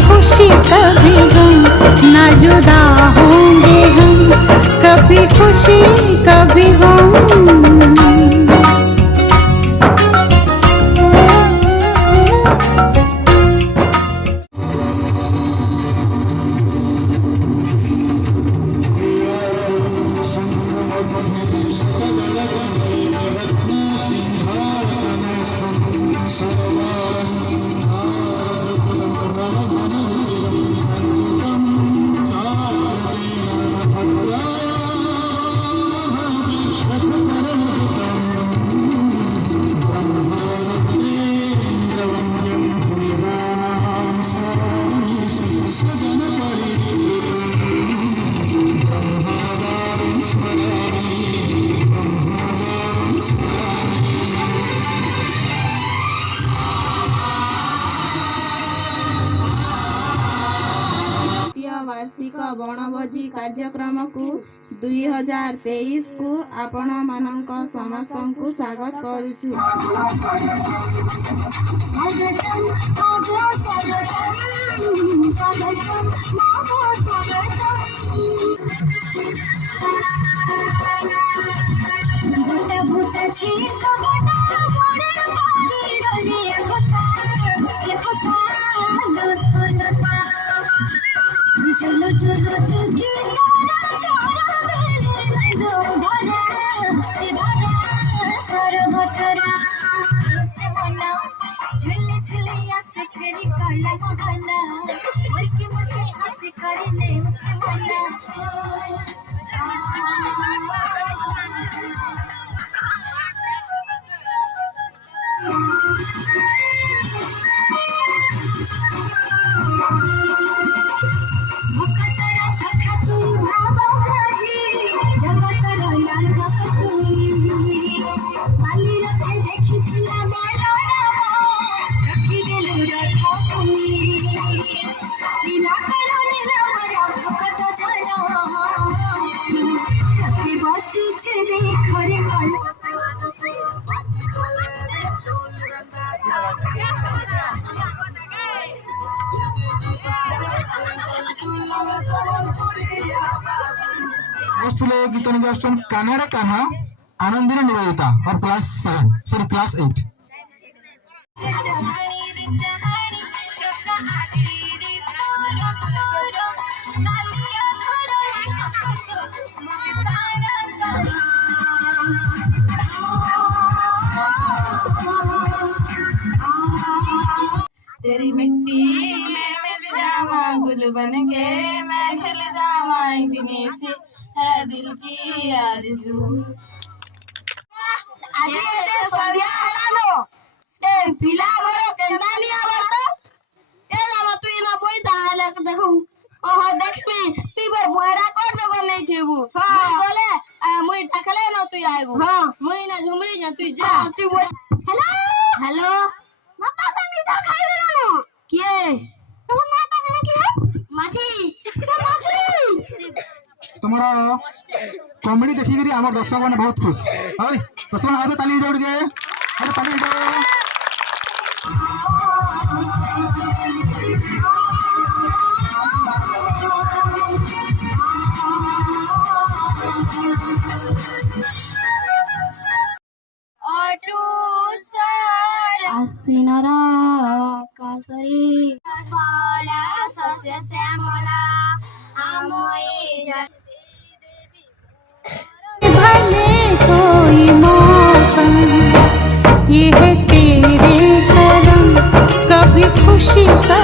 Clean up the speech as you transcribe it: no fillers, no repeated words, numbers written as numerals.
खुशी कभी गम, ना जुदा होंगे हम, कभी खुशी कभी गम। वार्षिक बणभोजी कार्यक्रम को 2023 को आपण मानक समस्त को स्वागत करुछु। चलो चलो चुकी छोरा बेले दो धरा सरभतरा जमना झुले झुले आसे छेरी काला मगना मुर्के मुर्के आसे करने जमना गीत निगासन कान्हा रे कान्हा आनंदीने निवेदिता और क्लास 7 सॉरी क्लास 8 तेरी मिट्टी में मिल जावा गुल बन के मैं खिल जावा इतनी सी है दिल की आरज़ू। आजी ते सोविया हलानो से पिला गरो केंदानी आवतो एला म तू इना बोइता आले देखू ओह देखबी ती बर मोरा कोड जगो नै थेबू हां बोले मुई ठकले न तू आइबू हां मुई ना झुमरी न तू जा तू हेलो हेलो माता समी तो खाइ देनो के तू माता ने के माछी से माछी तुम्हारा कॉमेडी देखी करी हमर दर्शक माने बहुत खुश अरे दर्शक आगे ताली जोड़ के अरे ताली दो ऑटो सर आसिनरा कासरी फला सस्य श्यामला आमोए भले कोई मौसम ये है तेरे करम, कभी खुशी का